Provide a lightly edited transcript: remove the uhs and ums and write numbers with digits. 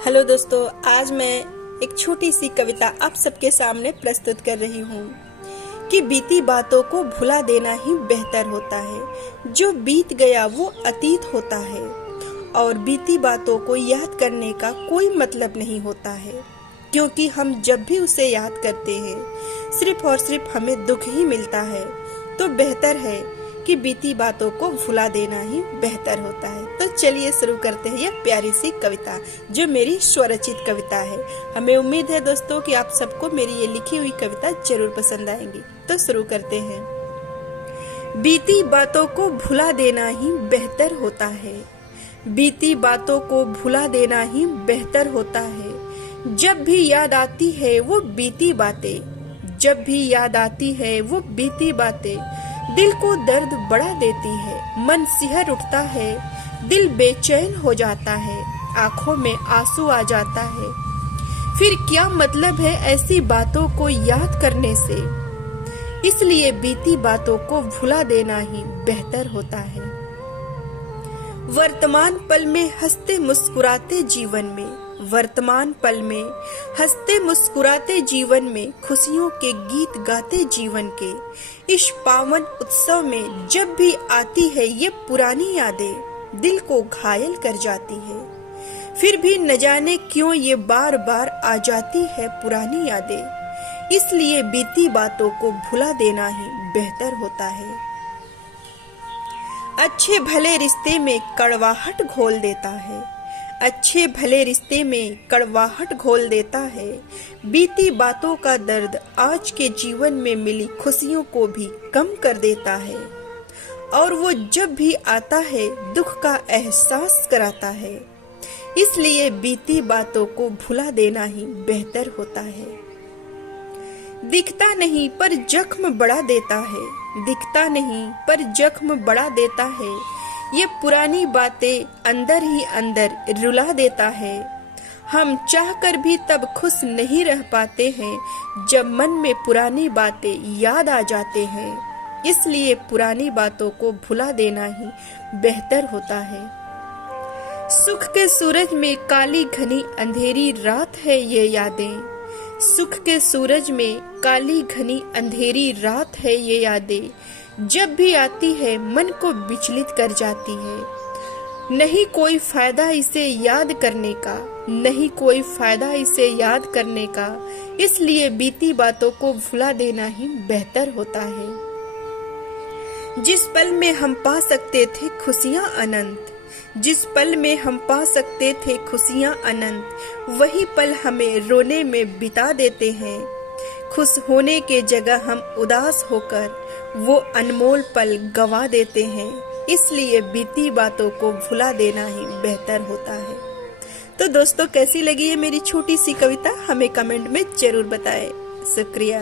Hello दोस्तों, आज मैं एक छोटी सी कविता आप सबके सामने प्रस्तुत कर रही हूँ कि बीती बातों को भुला देना ही बेहतर होता है। जो बीत गया वो अतीत होता है और बीती बातों को याद करने का कोई मतलब नहीं होता है, क्योंकि हम जब भी उसे याद करते हैं सिर्फ और सिर्फ हमें दुख ही मिलता है। तो बेहतर है कि बीती बातों को भुला देना ही बेहतर होता है। तो चलिए शुरू करते हैं यह प्यारी सी कविता, जो मेरी स्वरचित कविता है। हमें उम्मीद है दोस्तों कि आप सबको मेरी ये लिखी हुई कविता जरूर पसंद आएंगी। तो शुरू करते हैं। बीती बातों को भुला देना ही बेहतर होता है। बीती बातों को भुला देना ही बेहतर होता है। जब भी याद आती है वो बीती बातें, जब भी याद आती है वो बीती बातें, दिल को दर्द बढ़ा देती है, मन सिहर उठता है, दिल बेचैन हो जाता है, आंखों में आंसू आ जाता है। फिर क्या मतलब है ऐसी बातों को याद करने से? इसलिए बीती बातों को भुला देना ही बेहतर होता है। वर्तमान पल में हंसते मुस्कुराते जीवन में, वर्तमान पल में हंसते मुस्कुराते जीवन में, खुशियों के गीत गाते जीवन के इस पावन उत्सव में जब भी आती है ये पुरानी यादें, दिल को घायल कर जाती है। फिर भी न जाने क्यों ये बार बार आ जाती है पुरानी यादें। इसलिए बीती बातों को भुला देना ही बेहतर होता है। अच्छे भले रिश्ते में कड़वाहट घोल देता है, अच्छे भले रिश्ते में कड़वाहट घोल देता है। बीती बातों का दर्द आज के जीवन में मिली खुशियों को भी कम कर देता है, और वो जब भी आता है दुख का एहसास कराता है। इसलिए बीती बातों को भुला देना ही बेहतर होता है। दिखता नहीं पर जख्म बढ़ा देता है, दिखता नहीं पर जख्म बढ़ा देता है। ये पुरानी बातें अंदर ही अंदर रुला देता है। हम चाहकर भी तब खुश नहीं रह पाते हैं जब मन में पुरानी बातें याद आ जाते हैं। इसलिए पुरानी बातों को भुला देना ही बेहतर होता है। सुख के सूरज में काली घनी अंधेरी रात है ये यादें, सुख के सूरज में काली घनी अंधेरी रात है ये यादें। जब भी आती है मन को विचलित कर जाती है। नहीं कोई फायदा इसे याद करने का, नहीं कोई फायदा इसे याद करने का। इसलिए बीती बातों को भुला देना ही बेहतर होता है। जिस पल में हम पा सकते थे खुशियां अनंत, जिस पल में हम पा सकते थे खुशियां अनंत, वही पल हमें रोने में बिता देते हैं। खुश होने के जगह हम उदास होकर वो अनमोल पल गवा देते हैं। इसलिए बीती बातों को भुला देना ही बेहतर होता है। तो दोस्तों, कैसी लगी है मेरी छोटी सी कविता? हमें कमेंट में जरूर बताएं। शुक्रिया।